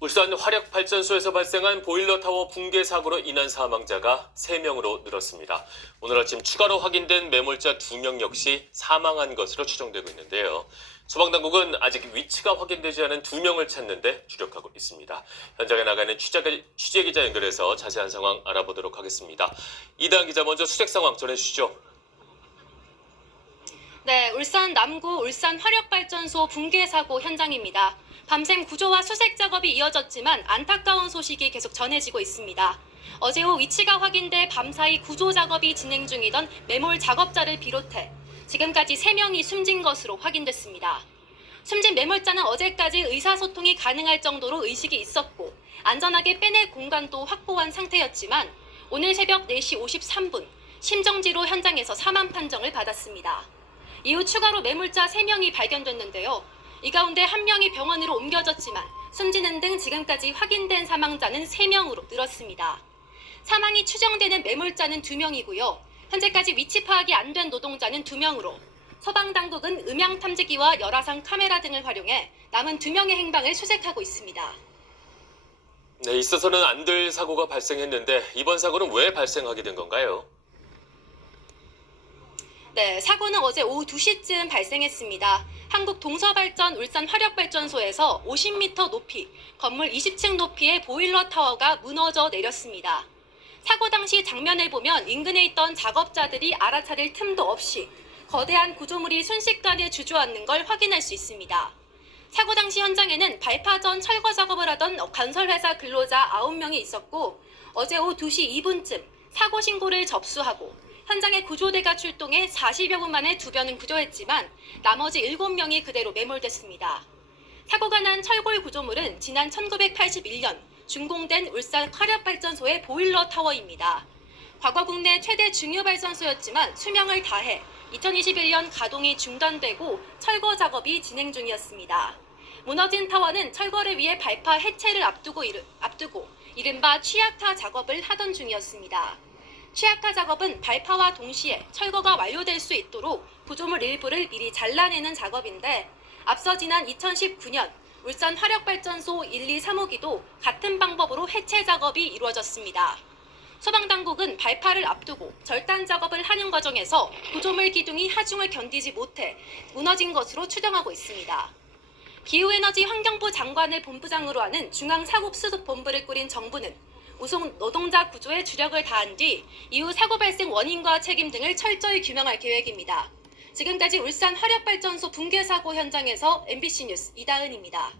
울산 화력발전소에서 발생한 보일러타워 붕괴 사고로 인한 사망자가 3명으로 늘었습니다. 오늘 아침 추가로 확인된 매몰자 2명 역시 사망한 것으로 추정되고 있는데요. 소방당국은 아직 위치가 확인되지 않은 2명을 찾는 데 주력하고 있습니다. 현장에 나가는 취재기자 연결해서 자세한 상황 알아보도록 하겠습니다. 이다은 기자, 먼저 수색 상황 전해주시죠. 네, 울산 남구 울산 화력발전소 붕괴 사고 현장입니다. 밤샘 구조와 수색 작업이 이어졌지만 안타까운 소식이 계속 전해지고 있습니다. 어제 오후 위치가 확인돼 밤사이 구조 작업이 진행 중이던 매몰 작업자를 비롯해 지금까지 3명이 숨진 것으로 확인됐습니다. 숨진 매몰자는 어제까지 의사소통이 가능할 정도로 의식이 있었고 안전하게 빼낼 공간도 확보한 상태였지만 오늘 새벽 4시 53분 심정지로 현장에서 사망 판정을 받았습니다. 이후 추가로 매몰자 3명이 발견됐는데요. 이 가운데 1명이 병원으로 옮겨졌지만 숨지는 등 지금까지 확인된 사망자는 3명으로 늘었습니다. 사망이 추정되는 매몰자는 2명이고요. 현재까지 위치 파악이 안 된 노동자는 2명으로 소방당국은 음향 탐지기와 열화상 카메라 등을 활용해 남은 2명의 행방을 수색하고 있습니다. 네, 있어서는 안 될 사고가 발생했는데 이번 사고는 왜 발생하게 된 건가요? 네, 사고는 어제 오후 2시쯤 발생했습니다. 한국동서발전 울산화력발전소에서 50m 높이, 건물 20층 높이의 보일러 타워가 무너져 내렸습니다. 사고 당시 장면을 보면 인근에 있던 작업자들이 알아차릴 틈도 없이 거대한 구조물이 순식간에 주저앉는 걸 확인할 수 있습니다. 사고 당시 현장에는 발파 전 철거 작업을 하던 건설회사 근로자 9명이 있었고 어제 오후 2시 2분쯤 사고 신고를 접수하고 현장에 구조대가 출동해 40여 분 만에 2변은 구조했지만 나머지 7명이 그대로 매몰됐습니다. 사고가 난 철골 구조물은 지난 1981년 준공된 울산 화력발전소의 보일러 타워입니다. 과거 국내 최대 중유발전소였지만 수명을 다해 2021년 가동이 중단되고 철거 작업이 진행 중이었습니다. 무너진 타워는 철거를 위해 발파 해체를 앞두고 이른바 취약화 작업을 하던 중이었습니다. 취약화 작업은 발파와 동시에 철거가 완료될 수 있도록 구조물 일부를 미리 잘라내는 작업인데 앞서 지난 2019년 울산 화력발전소 1, 2, 3호기도 같은 방법으로 해체 작업이 이루어졌습니다. 소방당국은 발파를 앞두고 절단 작업을 하는 과정에서 구조물 기둥이 하중을 견디지 못해 무너진 것으로 추정하고 있습니다. 기후에너지 환경부 장관을 본부장으로 하는 중앙사고수습본부를 꾸린 정부는 우선 노동자 구조에 주력을 다한 뒤 이후 사고 발생 원인과 책임 등을 철저히 규명할 계획입니다. 지금까지 울산 화력발전소 붕괴 사고 현장에서 MBC 뉴스 이다은입니다.